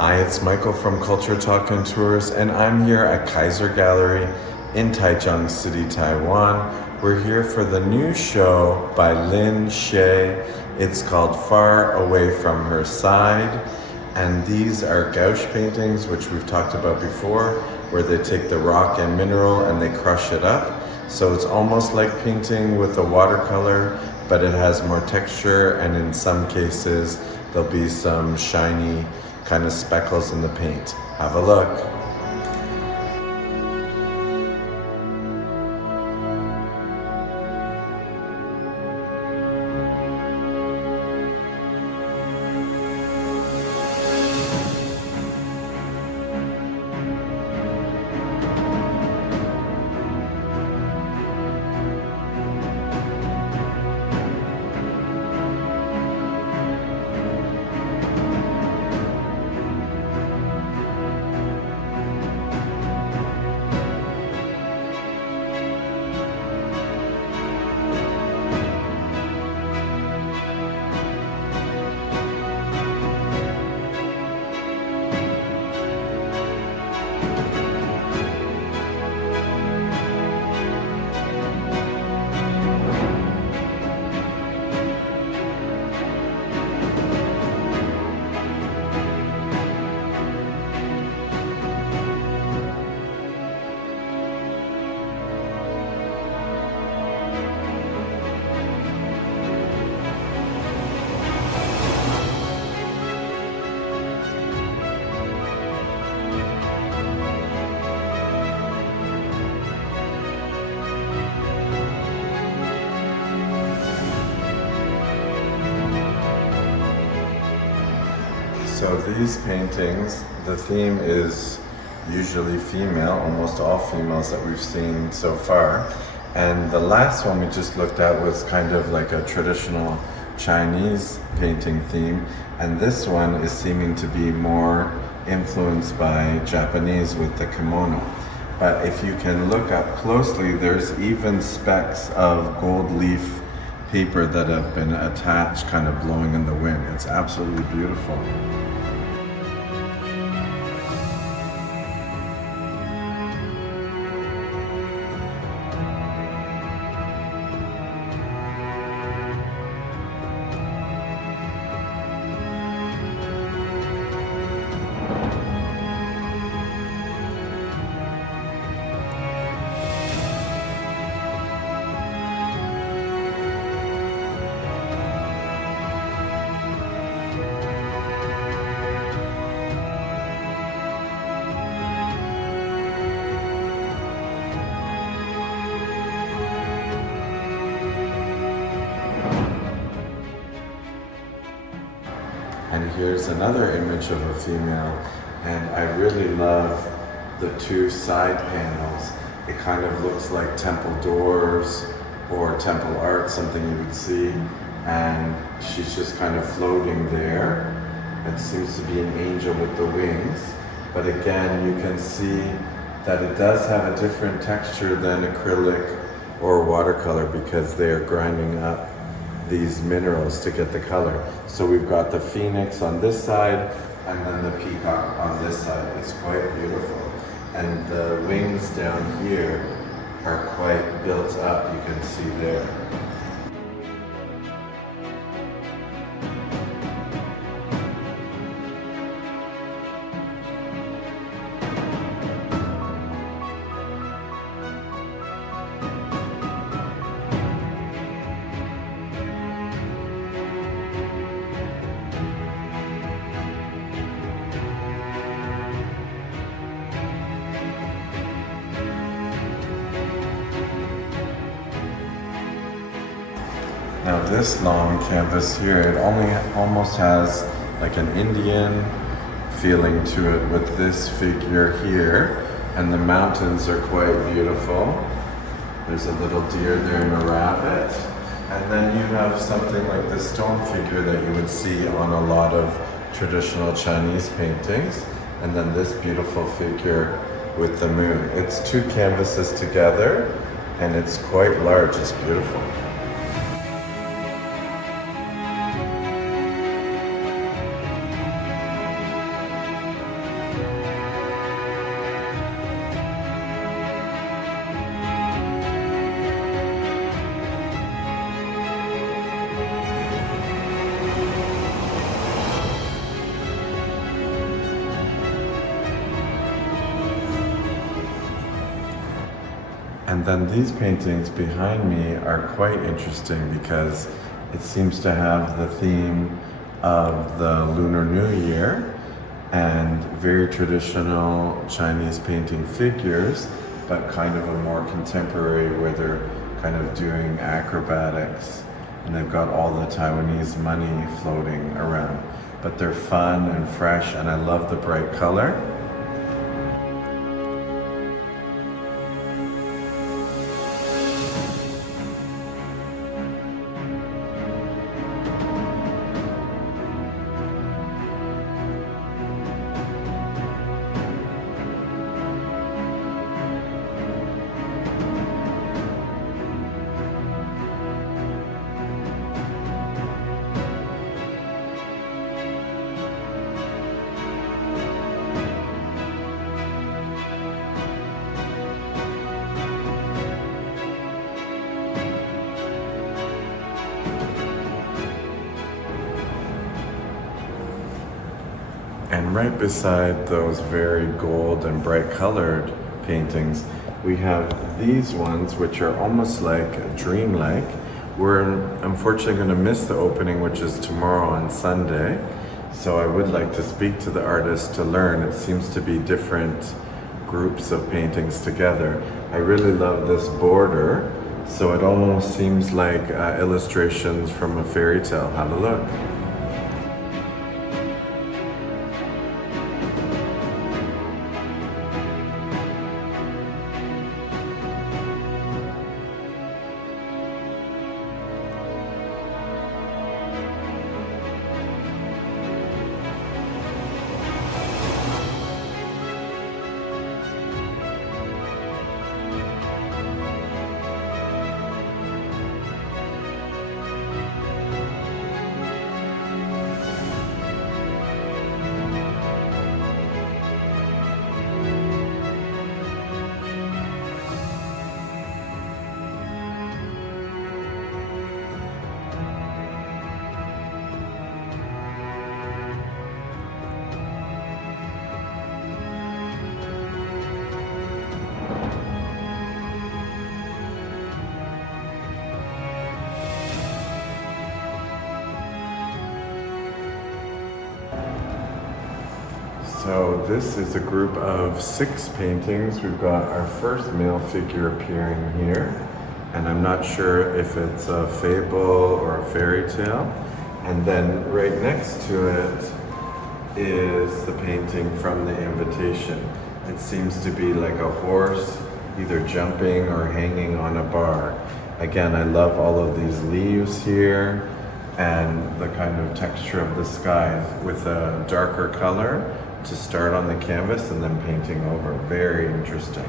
Hi, it's Michael from Culture Talk and Tours, and I'm here at Kaiser Gallery in Taichung City, Taiwan. We're here for the new show by Lynn Hsieh. It's called Far Away from Her Side, and these are gouache paintings, which we've talked about before, where they take the rock and mineral and they crush it up. So it's almost like painting with a watercolor, but it has more texture, and in some cases there'll be some shiny kind of speckles in the paint. Have a look. So these paintings, the theme is usually female, almost all females that we've seen so far. And the last one we just looked at was kind of like a traditional Chinese painting theme. And this one is seeming to be more influenced by Japanese with the kimono. But if you can look up closely, there's even specks of gold leaf paper that have been attached, kind of blowing in the wind. It's absolutely beautiful. And here's another image of a female, and I really love the two side panels. It kind of looks like temple doors or temple art, something you would see, and she's just kind of floating there. It seems to be an angel with the wings, but again, you can see that it does have a different texture than acrylic or watercolor because they are grinding up these minerals to get the color. So we've got the phoenix on this side and then the peacock on this side. It's quite beautiful. And the wings down here are quite built up, you can see there. Now this long canvas here, it only almost has like an Indian feeling to it with this figure here, and the mountains are quite beautiful. There's a little deer there and a rabbit, and then you have something like this stone figure that you would see on a lot of traditional Chinese paintings, and then this beautiful figure with the moon. It's two canvases together, and it's quite large. It's beautiful. And then these paintings behind me are quite interesting because it seems to have the theme of the Lunar New Year and very traditional Chinese painting figures, but kind of a more contemporary where they're kind of doing acrobatics, and they've got all the Taiwanese money floating around. But they're fun and fresh, and I love the bright color. And right beside those very gold and bright colored paintings, we have these ones, which are almost like dreamlike. We're unfortunately going to miss the opening, which is tomorrow on Sunday. So I would like to speak to the artist to learn. It seems to be different groups of paintings together. I really love this border. So it almost seems like illustrations from a fairy tale. Have a look. So this is a group of 6 paintings. We've got our first male figure appearing here, and I'm not sure if it's a fable or a fairy tale. And then right next to it is the painting from the invitation. It seems to be like a horse either jumping or hanging on a bar. Again, I love all of these leaves here and the kind of texture of the sky with a darker color to start on the canvas and then painting over. Very interesting.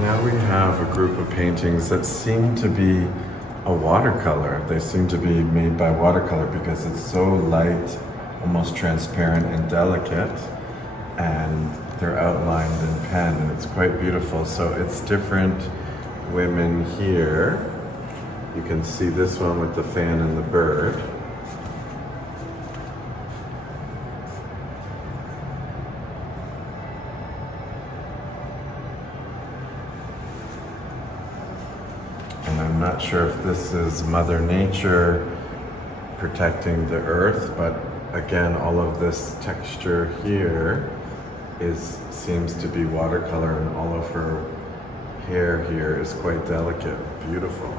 Now we have a group of paintings that seem to be a watercolor. They seem to be made by watercolor because it's so light, almost transparent and delicate, and they're outlined in pen, and it's quite beautiful. So it's different women here. You can see this one with the fan and the bird. not sure if this is Mother Nature protecting the earth, but again, all of this texture here seems to be watercolor, and all of her hair here is quite delicate, beautiful.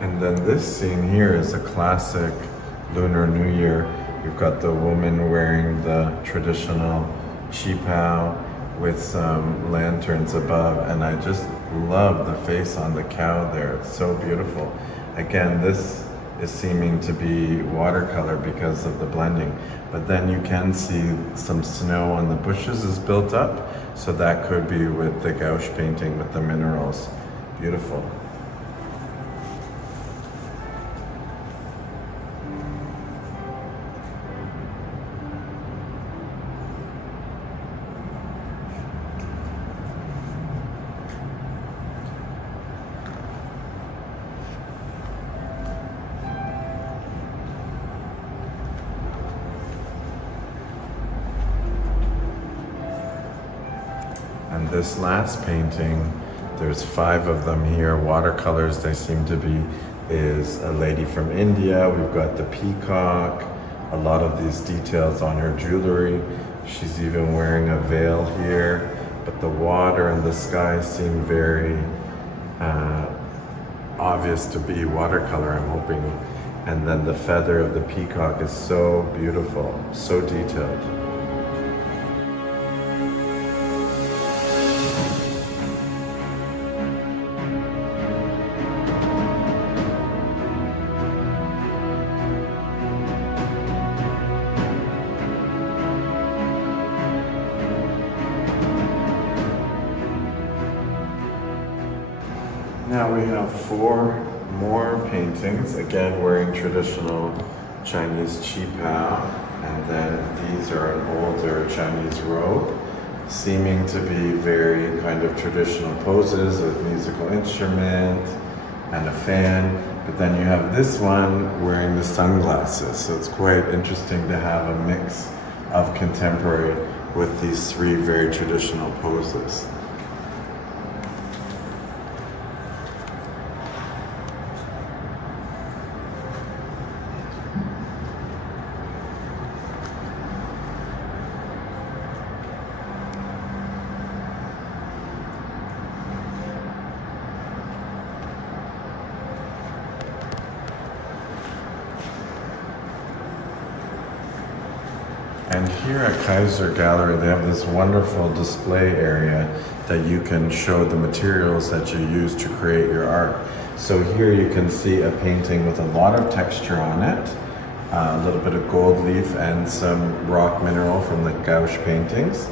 And then this scene here is a classic Lunar New Year. You've got the woman wearing the traditional qipao with some lanterns above, and I just love the face on the cow there. It's so beautiful. Again, this is seeming to be watercolor because of the blending, but then you can see some snow on the bushes is built up, so that could be with the gouache painting with the minerals. Beautiful. And this last painting, there's 5 of them here, watercolors they seem to be, is a lady from India. We've got the peacock, a lot of these details on her jewelry. She's even wearing a veil here, but the water and the sky seem very obvious to be watercolor, I'm hoping. And then the feather of the peacock is so beautiful, so detailed. Now we have 4 more paintings, again wearing traditional Chinese qipao, and then these are an older Chinese robe, seeming to be very kind of traditional poses with musical instrument and a fan, but then you have this one wearing the sunglasses, so it's quite interesting to have a mix of contemporary with these 3 very traditional poses. And here at Kaiser Gallery, they have this wonderful display area that you can show the materials that you use to create your art. So here you can see a painting with a lot of texture on it, a little bit of gold leaf and some rock mineral from the gouache paintings.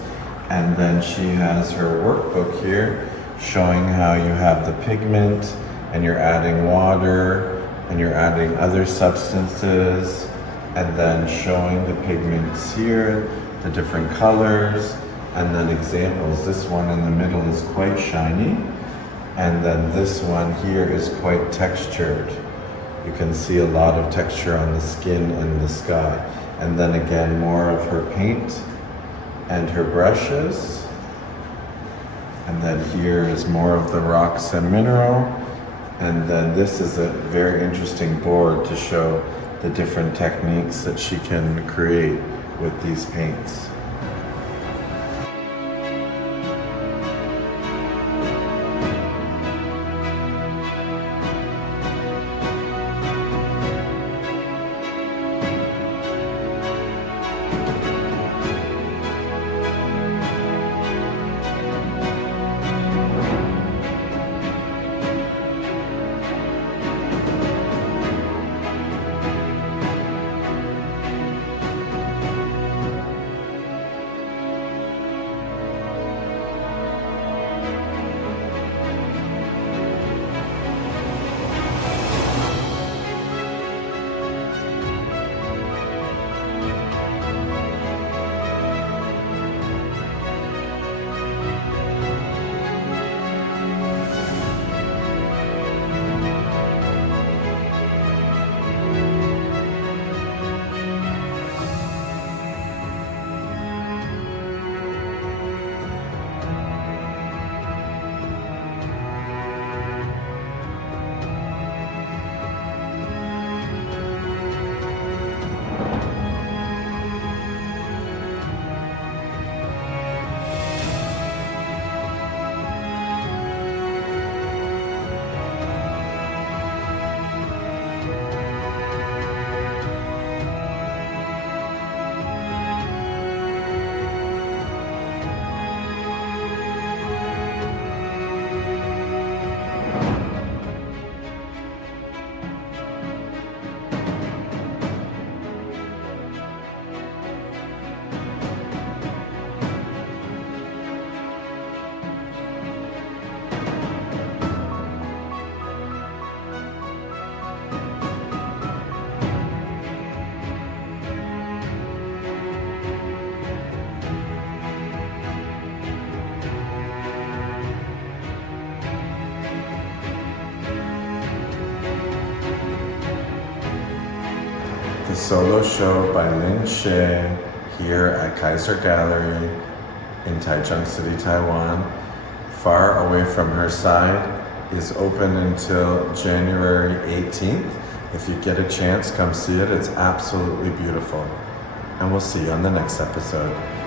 And then she has her workbook here showing how you have the pigment and you're adding water and you're adding other substances, and then showing the pigments here, the different colors, and then examples. This one in the middle is quite shiny, and then this one here is quite textured. You can see a lot of texture on the skin and the sky. And then again, more of her paint and her brushes. And then here is more of the rocks and mineral. And then this is a very interesting board to show the different techniques that she can create with these paints. the solo show by Lynn Hsieh here at Kaiser Gallery in Taichung City, Taiwan. Far Away from Her Side is open until January 18th. If you get a chance, come see it. It's absolutely beautiful. And we'll see you on the next episode.